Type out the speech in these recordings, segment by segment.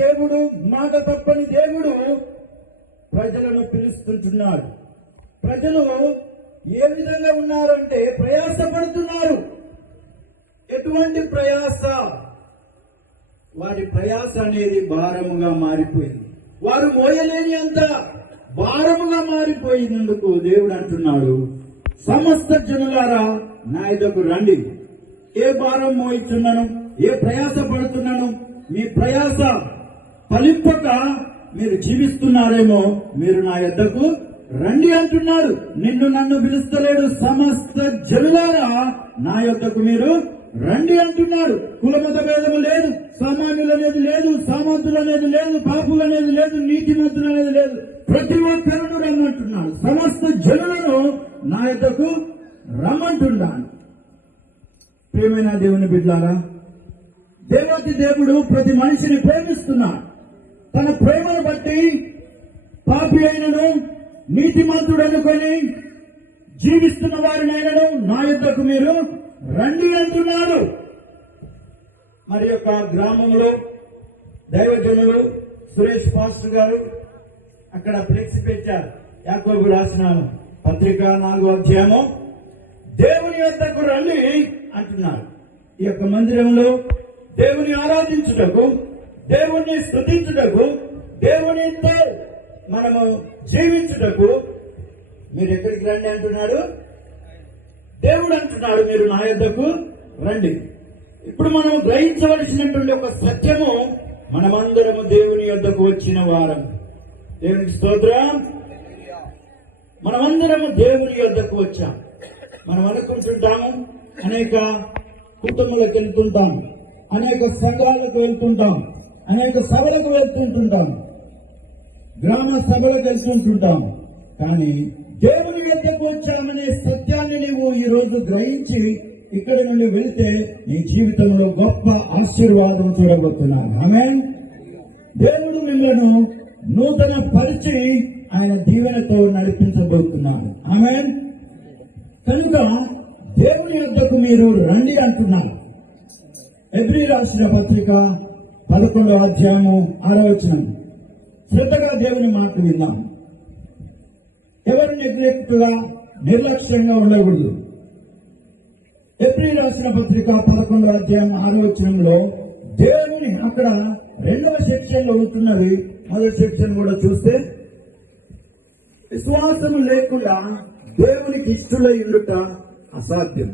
దేవుడు, మాట తప్పని దేవుడు ప్రజలను పిలుస్తుంటున్నాడు. ప్రజలు ఏ విధంగా ఉన్నారంటే ప్రయాసపడుతున్నారు. ఎటువంటి ప్రయాస? వారి ప్రయాస అనేది భారముగా మారిపోయింది. వారు మోయలేని అంత భారముగా మారిపోయినందుకు దేవుడు అంటున్నాడు, సమస్త జనులారా నా యొద్దకు రండి. ఏ భారం మోయిచున్నాను, ఏ ప్రయాస పడుతున్నాను, మీ ప్రయాస ఫలింపక మీరు జీవిస్తున్నారేమో, మీరు నా యొద్దకు రండి అంటున్నాడు. నిన్ను నన్ను పిలుస్తలేడు, సమస్త జనులారా నా యొద్దకు మీరు రండి అంటున్నాడు. కులమత భేదము లేదు, సామాన్యులు అనేది లేదు, సామంతులు అనేది లేదు, పాపులు అనేది లేదు, నీతిమంతులు అనేది లేదు. ప్రతి ఒక్కరును రమ్మంటున్నాడు. సమస్త జనులను నా యొద్దకు రమ్మంటున్నాడు. ప్రియమైన దేవుని బిడ్డలారా, దేవాతి దేవుడు ప్రతి మనిషిని ప్రేమిస్తున్నాడు. తన ప్రేమను బట్టి పాపి అయినను నీతిమంతుడు అనుకొని జీవిస్తున్న వారినైనను నా యొద్దకు మీరు రండి అంటున్నాడు. మరి యొక్క గ్రామంలో దైవజనులు సురేష్ పాస్టర్ గారు అక్కడ ఫ్లెక్స్ పెట్టారు. యాకోబు రాసిన పత్రిక 4వ అధ్యాయము, దేవుని యొద్దకు రండి అంటున్నారు. ఈ యొక్క మందిరంలో దేవుని ఆరాధించుటకు, దేవుణ్ణి స్తుతించుటకు, దేవునితో మనము జీవించుటకు మీరు ఎక్కడికి రండి అంటున్నాడు? దేవుడు అంటున్నాడు, మీరు నా యొద్దకు రండి. ఇప్పుడు మనం గ్రహించవలసినటువంటి ఒక సత్యము, మనమందరము దేవుని యొద్దకు వచ్చిన వారం. దేవునికి స్తోత్రం. మనమందరము దేవుని యొద్దకు వచ్చాం. మనం అనుకుంటుంటాము, అనేక కుటుంబాలకు వెళ్తుంటాం, అనేక సంఘాలకు వెళ్తుంటాం, అనేక సభలకు వెళ్తుంటుంటాం, గ్రామ సభలకు వెళ్తుంటుంటాం. కానీ దేవుని యొద్దకు వచ్చామనే సత్యాన్ని నీవు ఈ రోజు గ్రహించి ఇక్కడి నుండి వెళ్తే నీ జీవితంలో గొప్ప ఆశీర్వాదం చూడబోతున్నాను. ఆమేన్. దేవుడు మిమ్మల్ని నూతన పరిచి ఆయన దీవెనతో నడిపించబోతున్నాడు. ఆమేన్. కనుక దేవుని యొద్దకు మీరు రండి అంటున్నారు. హెబ్రీ రాసిన పత్రిక 11వ అధ్యాయము 6వ వచనం. శ్రద్ధగా దేవుని మాట విందాం. ఎవరు నెగ్లెక్ట్గా నిర్లక్ష్యంగా ఉండకూడదు. హెబ్రీ రాసిన పత్రిక 11వ అధ్యాయం 6వ వచనంలో దేవుని, అక్కడ 2వ సెక్షన్ లో ఉంటున్నది. మొదటి సెక్షన్ కూడా చూస్తే, విశ్వాసము లేకుండా దేవునికి ఇష్టలై ఉండుట అసాధ్యం.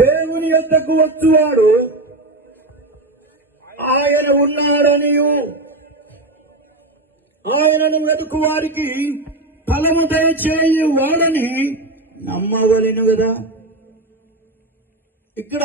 దేవుని యొద్దకు వచ్చువాడు ఆయన ఉన్నాడనియు ఆయనను వెతుకు వారికి ఫలము దయచేయి వాడని నమ్మవలెను కదా. ఇక్కడ